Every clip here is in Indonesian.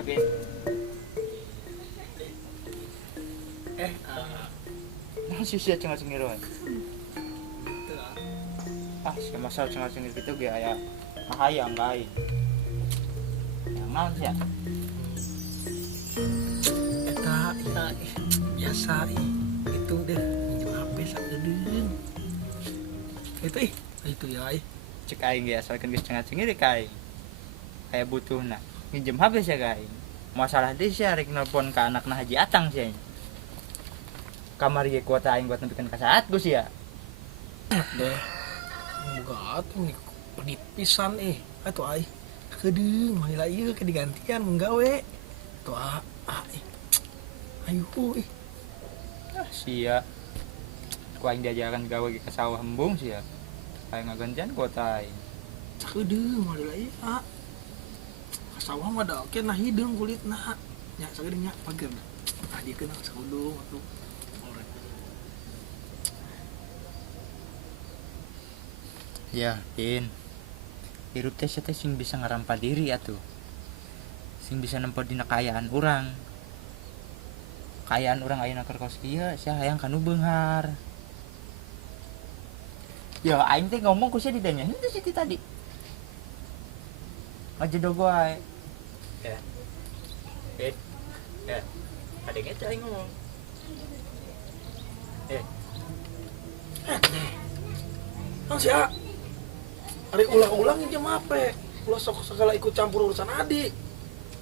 ya, Ben. Eh, Nah, sih cengar-cengir we. gitu ah. Ah, si masalah cengar-cengir gitu ge aya mahayang ka aing. Yang naon sih ya? Eta ya biasa itu deh minjem HP sakedeung. Itu ya Cek aing ge asalkeun geus cengar-cengir ka aing. Aya butuhna. Minjem HP sia ka aing. Masalah deui sia rek nelpon ka anakna Haji Atang sia. Kamari ge kuota aing buat nepikeun ka saat Gus ya. deh. Enggak tuh nih pedit pisan atuh ai. Kedeung manggil ieu ke digantian menggawe. Tuh ayo Ah, sia. Ku aing diajakan gawe ge ka sawah embung sia. Aing ngagantian kuota aing. sakedeung manggil ieu kasawah mah da oke nah hideung kulitna nya sakedeung nya pager adikeun sakudung atuh. Ya, Din. Hirup teh sia teh sing bisa ngarampa diri atuh. Sing bisa nempo dina kaayaan urang. Kaayaan urang ayeuna keur kos kieu sia hayang kanu beunghar. Ya, aing teh ngomong ku sia didanya henteu sih tadi. Ngajedog wae. Ya. Eh. Ya. Adenge teh aing ngomong. Kan sia ari ulang-ulang jam apa? Ulah sok segala ikut campur urusan adik.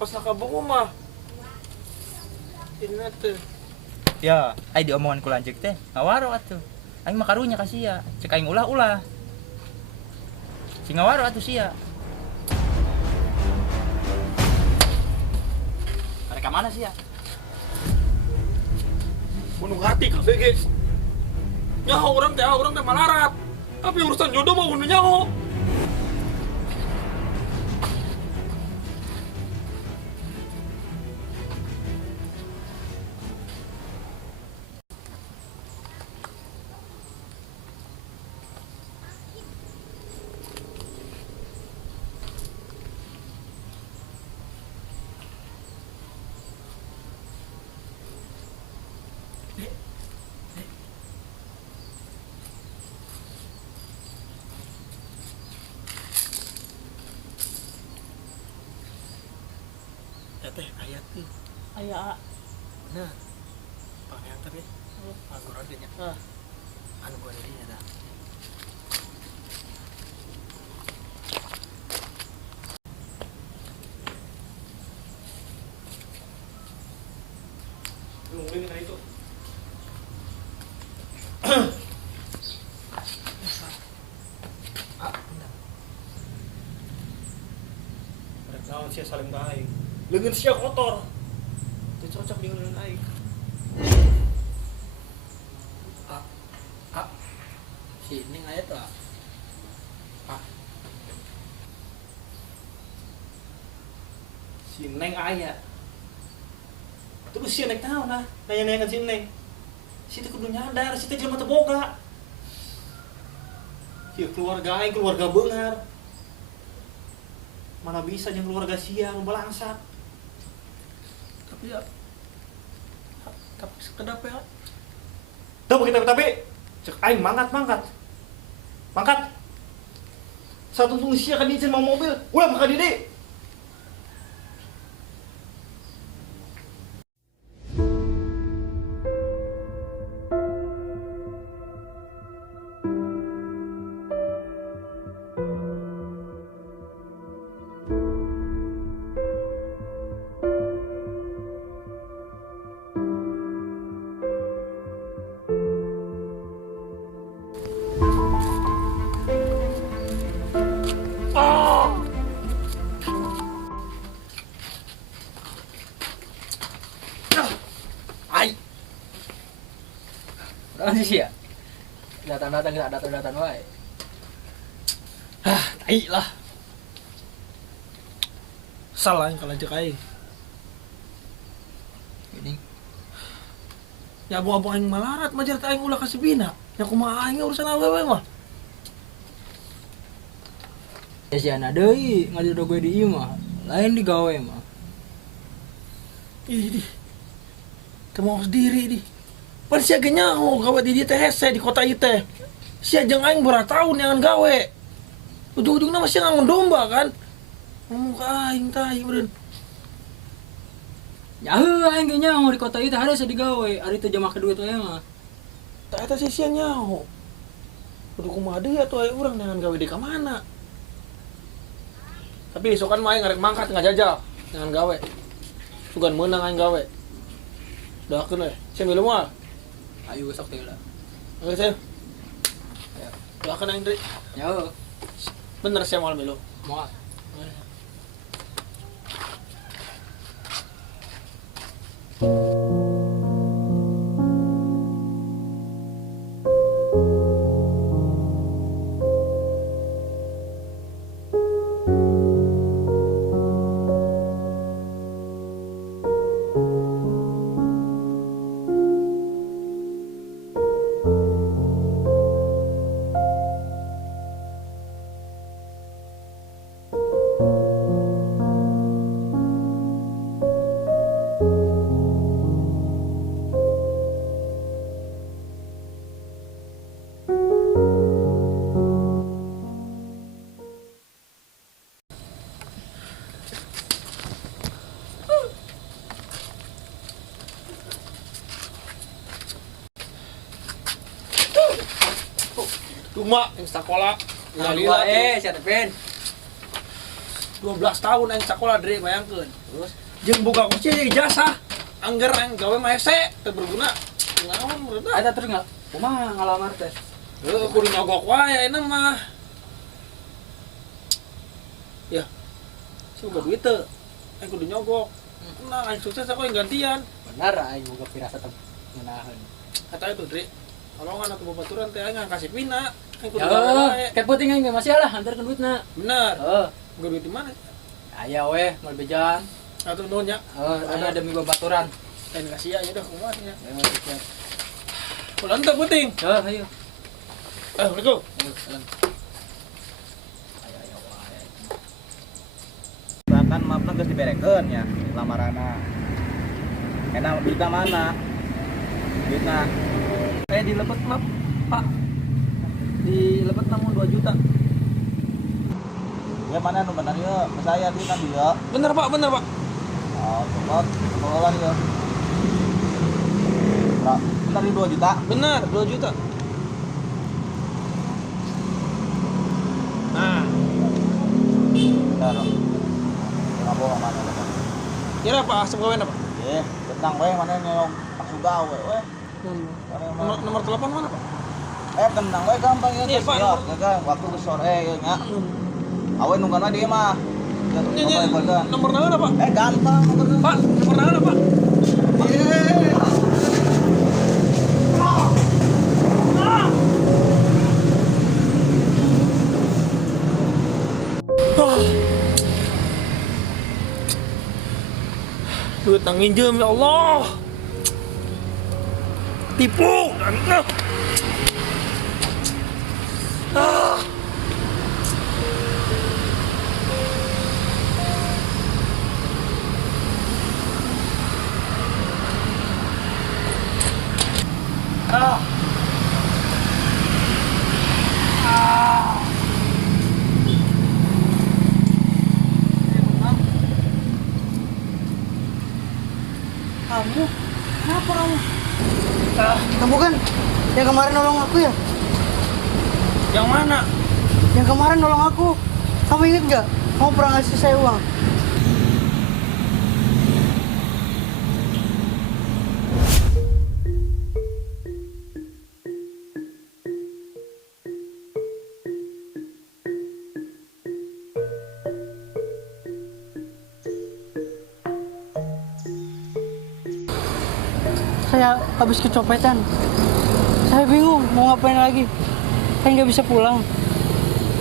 Pas nakabungu mah. Ini teh. Ya, ai diomongan ku lanceuk teh ngawaro atuh. Aing mah karunya ka sia, cek aing ulah-ulah. Si ngawaro atuh sia. Mereka mana sia? Bunuh hati ka BG. Nyaho orang teh malarat. Tapi urusan jodoh mah bunuh nyaho. Ya teh aya tuh. Aya Nah, pangean teh ngagor aja nya. Anu gua di dinya dah. Nungguin ka itu. Mereka naon sia saling ka aing. Leungeun sia kotor. Teu cocok dengan leungeun aing. Si Ning aya tuh. Si Neng aya. Terus si Neng tahu nah, nanya-nanyakan si Neng. Si teh kudu nyadar, si teh jelema teu boga. Si keluarga aing keluarga beunghar. Mana bisa jeung keluarga sia nu balangsak. Tapi ya tapi sekedap ya. Tuh begitu tapi cek aing mangkat. Satu tunggu sia ka dieu mau mobil. Ulah ka dieu. Ai. Naon sih ya? Datang-datang kita datang-datang wae. Tai lah. Salah yang kalajek aing. Ini Ya abang-abang aing malarat mah jar teh aing ulah kasih bina. Ya kumaha aing urusan awewe mah. ya si anak deui ngajodoh gue di ieu mah. Lain digawe mah. Ih, kamu sendiri di. Pan sia ge nyaho gawe di dieu teh hese di kota ieu teh. Sia jeung aing berat tahun yang gawe. Ujung-ujungna masih ngangon domba kan. Ngomong ka aing tah ieu meureun. Ya aing ge nyaho di kota ieu teh hareusa digawe, ari teu jama duit we mah. Tah eta sih sia nyaho. Kudu kumaha deui atuh aya urang neangan gawe di ka mana. Tapi isokan mah aing ngarek mangkat ngajajal neangan gawe. Sugan meunang aing gawe. Doakeun we. Sia milu moal. Ayo sok teh lah. Oke, Sia. Doakeun aing deui. Ya, Bener sia moal milu. moal. Cuma yang sekolah. Alhamdulillah sia teh pen. 12 tahun aing sekolah dre bayangkeun. Terus Jeung boga kunci ijazah. Angger aing gawe mah hese teu berguna. Naon menurut ada terus enggak? Kumaha ngalamar teh? kudu nyogok wae ayeuna mah. Ya. Suga duit teu. Aing kudu nyogok. Nah, aing sukses aku yang gantian. Benar aing boga firasat ngeunaheun. Kata itu dre. Kalongan atuh babaturan teh aing kasih pina. Aing kudu Ya, gawe wae. kayak penting aing masih lah antarkeun duitna. Bener. Heeh. Gua duit di mana? Aya we moal bejaan. Atuh nuhun nya. Ada demi babaturan. Aing kasih ya udah kumaha nya. Ayo siap. Ulan teu penting. Ayo. Assalamualaikum. Ayo, salam. Bahkan maafna geus diberekeun ya lamarana. Enak duitna mana? Duitna Dilebet mah, Pak. Dilebet namun 2 juta. ya mana nu bener ya saya duitna dia. Bener, Pak, bener, Pak. Oh, coba kelola dia. Bener di 2 juta. Bener, 2 juta. Nah, Bener. Ngabo mana bener. kira Pak, asam gawean apa? Ye, tentang we mana nyong pas gawe we. Nomor telepon mana, Pak? Tentang we gampang ya. Iya, Pak, Ya, nomor- ya, waktu ke sore ya nya. Awe nungguan dia mah. Ya, Nya, nomor naon apa? gampang. Pak, nomor naon apa? Duit nang nginjem ya Allah. Tipu. Ah. Ah. Ah. Kamu? Kenapa kamu? Ah. Kamu kan yang kemarin nolong aku ya? Yang mana? Yang kemarin nolong aku. Kamu inget nggak? Kamu pernah ngasih saya uang. Saya habis kecopetan. Saya bingung mau ngapain lagi. Kan nggak bisa pulang.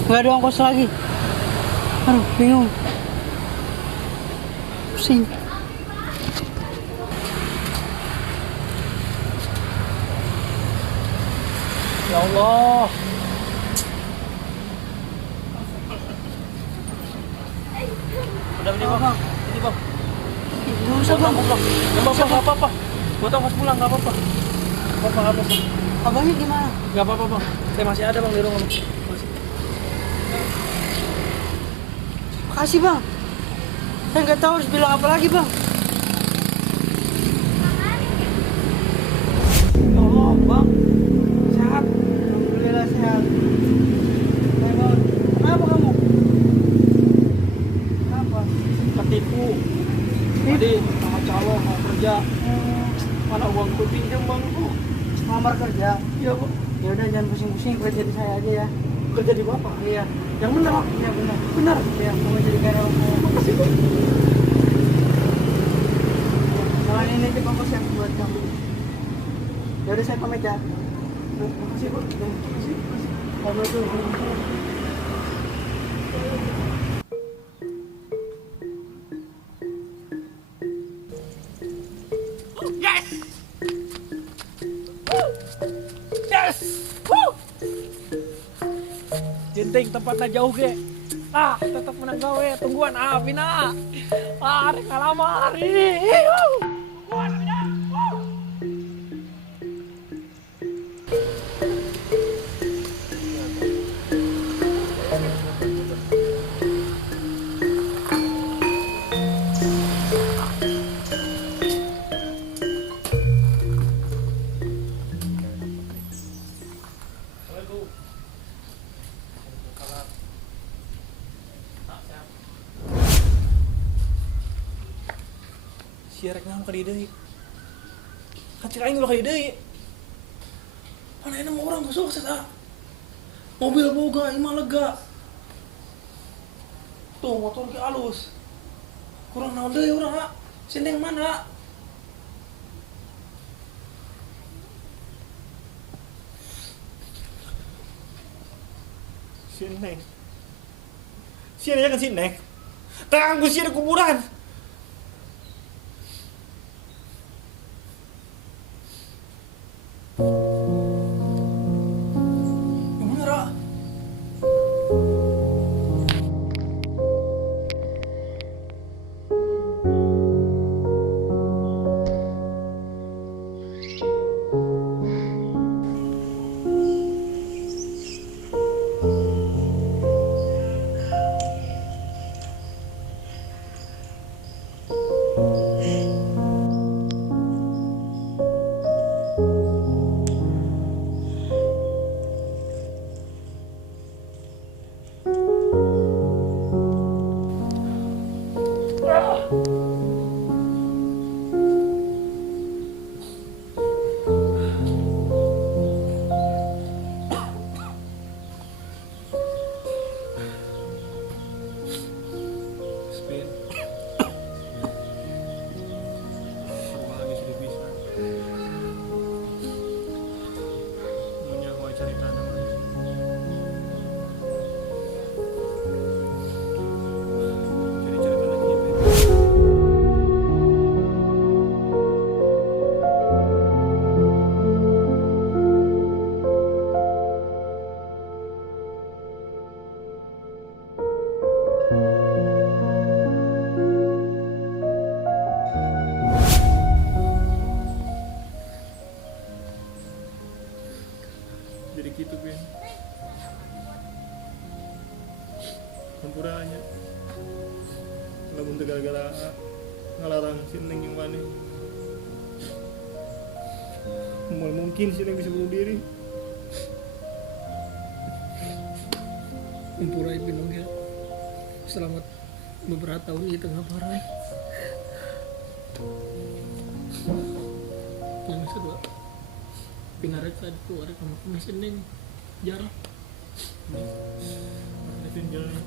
Nggak ada ongkos lagi. Aduh, bingung. Pusing. Ya Allah. Udah ini bang. Ini bang. Nggak usah bang. Gak apa-apa. Gua tau pas pulang, gak apa-apa. Gak apa-apa. Abangnya gimana? Gak apa-apa bang. Saya masih ada bang di rumah. Masih. Makasih bang. Saya nggak tahu harus bilang apa lagi bang. Oh bang, sehat. Alhamdulillah sehat. Bang, kenapa kamu? Kenapa? Ketipu. Tadi sama calon mau kerja. Mana uang gue pinjam bang? Ngelamar kerja. Iya bang. Ya udah jangan pusing-pusing, kerja di saya aja ya. Kerja di bapak. Iya. Yang bener bang. Iya benar. Benar. Iya, mau jadi karyawan saya. Makasih bang. Soalnya ini tip ongkos yang buat kamu. Ya udah saya pamit ya. Makasih bang. Makasih. Kamu tuh. Yes! Woo! Jenting tempatnya jauh ge. Tetap menang gawe, tungguan Vina. Arek ngalamar ini. Siarek ngam ka deui. Kacir aing ulah ka deui. Mana enak orang gak sukses Mobil boga, imah lega. Tuh motor ke alus. Kurang naon deui urang Sindeng mana? Sindeng. Sindeng kan Sindeng. Tanggu sih ada kuburan. Yang bener Spin. Lagi sudah bisa. Punya gua cerita namanya. Jadi cerita lagi ya, Ben. Jadi gitu Ben, hampuranya lamun teu gara-gara ngalarang si Neng yang mana mal mungkin si Neng bisa bunuh diri. Hampurai pinong ya selamat beberapa tahun di tengah parai yang kedua pinaret tadi tuh ada kamar mesin Neng jarang mesin jalan